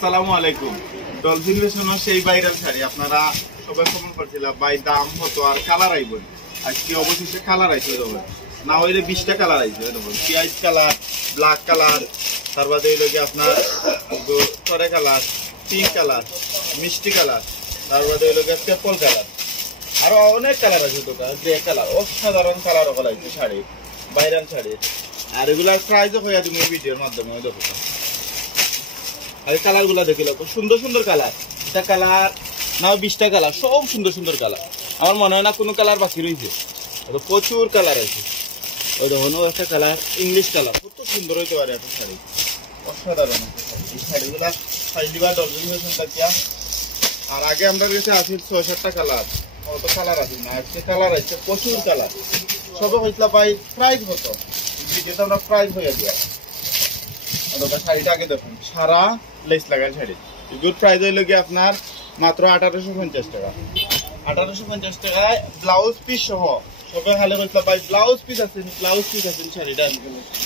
আসসালামু আলাইকুম। ডলফিন ফ্যাশনের সেই ভাইরাল শাড়ি আপনারা সবাই কমেন্ট করছিলেন ভাই দাম হতো আর কালার আইব, আজকে অবশেষে কালার আইছে দেখুন, না হইলে 20টা কালার আইছে দেখুন, পিঁয়াজ কালার, ব্ল্যাক কালার, তার বাদে হইল কি আপনার তরে কালার, পিঙ্ক কালার, মিষ্টি কালার, তার বাদে হইল কি পেপল কালার, আরো অনেক কালার আছে দোকান, গ্রে কালার, অসাধারণ কালার ওগুলো আছে শাড়ি, ভাইরাল শাড়ি। আর এগুলার প্রাইসও হয়ে তুমি ভিডিওর মাধ্যমে দেখো। আর কালার গুলা দেখিল সুন্দর সুন্দর কালার, এটা কালার না 20টা কালার, সব সুন্দর সুন্দর কালার। আমার মনে হয় না কোনো কালার বাকি রয়েছে, প্রচুর কালার আছে। ওই দেখুন একটা কালার ইংলিশ কালার, কত সুন্দর হইতে পারে একটা শাড়ি, অসাধারণ এই শাড়িগুলা শাড়ি দিবা ডজন হয়েছেন তাকিয়া। আর আগে আমরা কাছে আছে 6-7টা কালার, অত কালার আছে না, আজকে কালার আছে প্রচুর কালার। সবে হয়েছিল ভাই প্রাইস হতো, যেটা আমরা প্রাইস হয়ে দেওয়া। শাড়িটা আগে দেখুন, সারা লেস লাগার শাড়ি, এগুলোর প্রাইস হইল কি আপনার মাত্র 1850 টাকা। 1850 টাকায় ব্লাউজ পিস সহ সবে হালে বলছিল ভাই ব্লাউজ পিস আছে, ব্লাউজ পিস আছে শাড়িটা,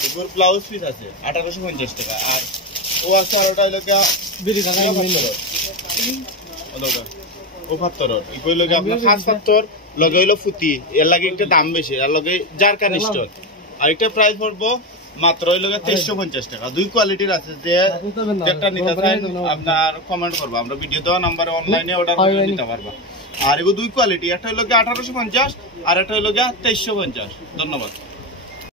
এগুলোর ব্লাউজ পিস আছে 1850 টাকা। আর ও আছে আর ওটা হইল গিয়া ও পাত্তর, এগুলো লগে আপনার খাস পাত্তর লগে হইলো ফুটি, এর লাগে একটা দাম বেশি, আর লগে যার কানিস্ট। আর একটা প্রাইস পড়বো মাত্র হইল 2350 টাকা। দুই কোয়ালিটির আছে, যে একটা নিতে চান আপনার কমেন্ট করবো, আমরা ভিডিও দেওয়া নাম্বারে অনলাইনে অর্ডার করে নিতে পারবা। আর এগুলো দুই কোয়ালিটি, একটা হইল 1850 আর একটা হইল 2350। ধন্যবাদ।